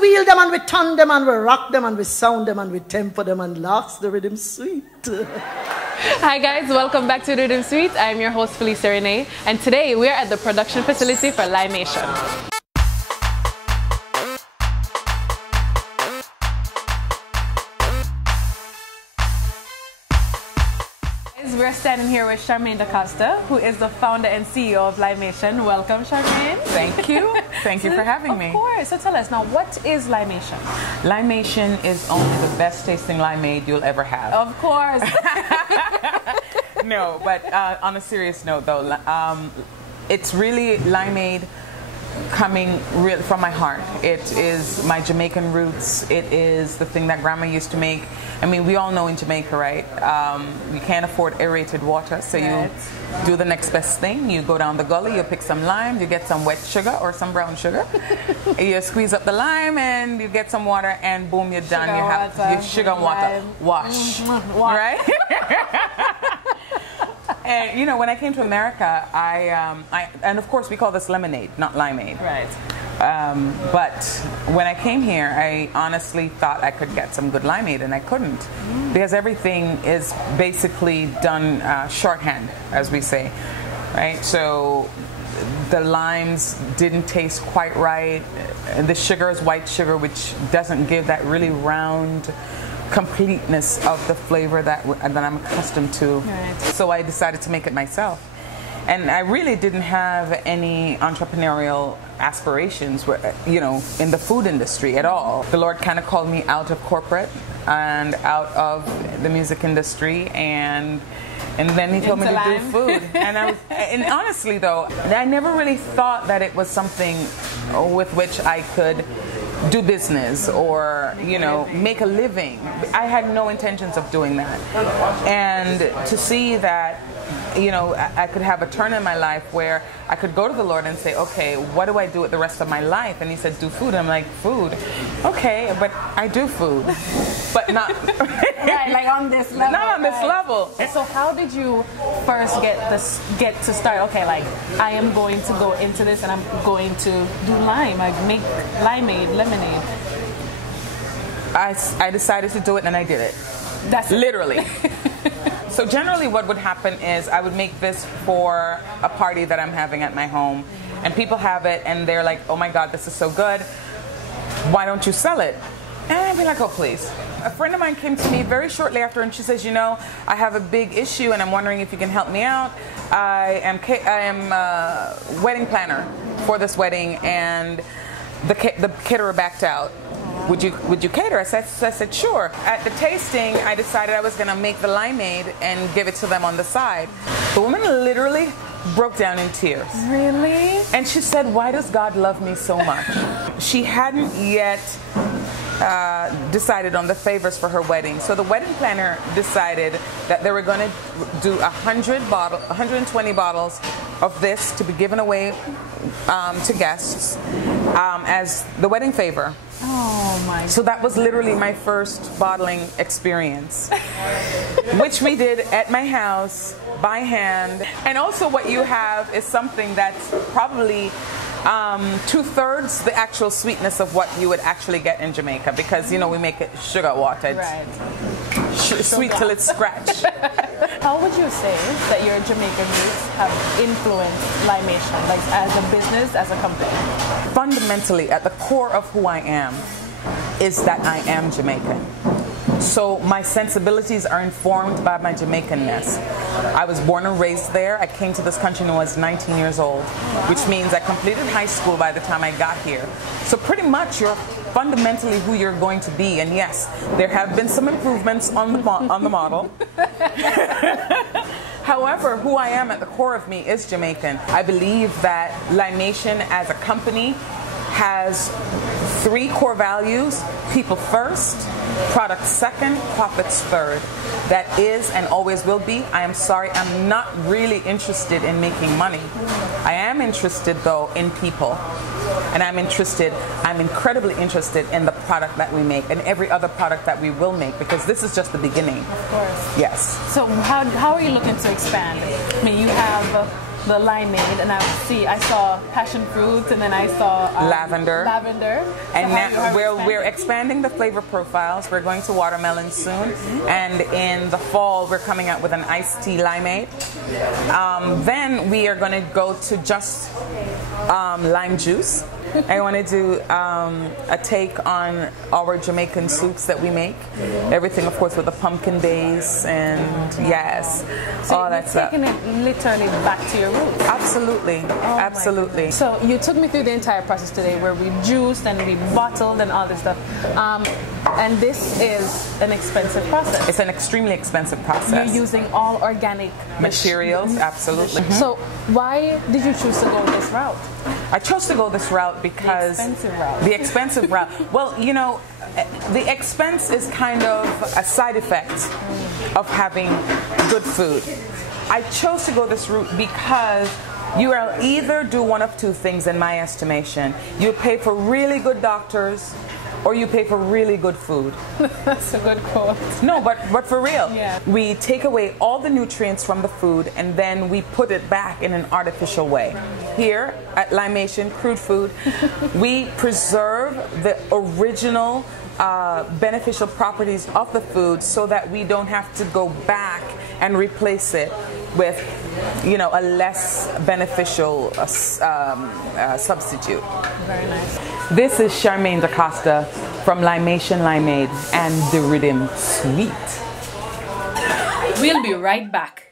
we wheel them and we turn them and we rock them and we sound them and we tempo them and last the rhythm sweet. Hi guys, welcome back to DiRiddimSweet. I'm your host Phylecia Renae, and today we are at the production facility for Limation. We're standing here with Charmaine DaCosta, who is the founder and CEO of Limation. Welcome, Charmaine. Thank you. Thank you for having me. Of course. So tell us now, what is Limation? Limation is only the best tasting limeade you'll ever have. Of course. No, but on a serious note, though, it's really limeade coming real from my heart. It is my Jamaican roots. It is the thing that Grandma used to make. I mean, we all know in Jamaica, right? You can't afford aerated water, so you do the next best thing. You go down the gully, you pick some lime, you get some wet sugar or some brown sugar. You squeeze up the lime and you get some water, and boom, you're done. You have your sugar and water. Wash. Right? And you know, when I came to America, and of course we call this lemonade, not limeade. Right. But when I came here, I honestly thought I could get some good limeade, and I couldn't, because everything is basically done shorthand, as we say, right? So the limes didn't taste quite right. The sugar is white sugar, which doesn't give that really round completeness of the flavor that I'm accustomed to. Right. So I decided to make it myself. And I really didn't have any entrepreneurial aspirations, you know, in the food industry at all. The Lord kind of called me out of corporate and out of the music industry, and then He told me to do food. And honestly, though, I never really thought that it was something with which I could do business or, you know, make a living. I had no intentions of doing that. And to see that, you know, I could have a turn in my life where I could go to the Lord and say, okay, what do I do with the rest of my life? And He said, do food. I'm like, food? Okay, but I do food. But not right, like on this level. Not on this level. So how did you first get to start, okay, like, I am going to go into this and I'm going to do lime, like make limeade, lemonade? I decided to do it, and I did it. That's literally. So generally what would happen is I would make this for a party that I'm having at my home, and people have it and they're like, oh my God, this is so good. Why don't you sell it? And I'd be like, oh, please. A friend of mine came to me very shortly after, and she says, you know, I have a big issue and I'm wondering if you can help me out. I am a wedding planner for this wedding, and the caterer backed out. Would you cater? I said, sure. At the tasting, I decided I was going to make the limeade and give it to them on the side. The woman literally broke down in tears. Really? And she said, why does God love me so much? She hadn't yet decided on the favors for her wedding. So the wedding planner decided that they were going to do 120 bottles of this to be given away to guests as the wedding favor. Oh my God. So that was literally my first bottling experience, which we did at my house by hand. And also what you have is something that's probably 2/3 the actual sweetness of what you would actually get in Jamaica, because, you know, we make it sugar watered. Right. Sweet till it's scratched. How would you say that your Jamaican roots have influenced Limation, like as a business, as a company? Fundamentally, at the core of who I am is that I am Jamaican. So my sensibilities are informed by my Jamaicanness. I was born and raised there. I came to this country when I was 19 years old, which means I completed high school by the time I got here. So pretty much you're fundamentally who you're going to be. And yes, there have been some improvements on the model. However, who I am at the core of me is Jamaican. I believe that Limation as a company has 3 core values: people first, product second, profits third. That is and always will be. I am sorry, I'm not really interested in making money. I am interested, though, in people. And I'm incredibly interested in the product that we make and every other product that we will make, because this is just the beginning. Of course. Yes. So how are you looking to expand? I mean, you have the limeade, and I saw passion fruit, and then I saw lavender. And now we're expanding the flavor profiles. We're going to watermelon soon, and in the fall we're coming out with an iced tea limeade. Then we are going to go to just lime juice. I want to do a take on our Jamaican soups that we make. Everything, of course, with the pumpkin base and yes, so all that stuff. Taking it literally back to your roots. Absolutely, absolutely. So you took me through the entire process today, where we juiced and we bottled and all this stuff. And this is an expensive process. It's an extremely expensive process. You're using all organic materials, absolutely. So why did you choose to go this route? I chose to go this route because the expensive route. Well, you know, the expense is kind of a side effect of having good food. I chose to go this route because you will either do one of two things, in my estimation. You pay for really good doctors, or you pay for really good food. That's a good quote. No, but for real. Yeah. We take away all the nutrients from the food and then we put it back in an artificial way. Here at Limation, Crude Food, we preserve the original beneficial properties of the food so that we don't have to go back and replace it with, you know, a less beneficial substitute. Very nice. This is Charmaine DaCosta from Limation Limeade and DiRiddimSweet. We'll be right back.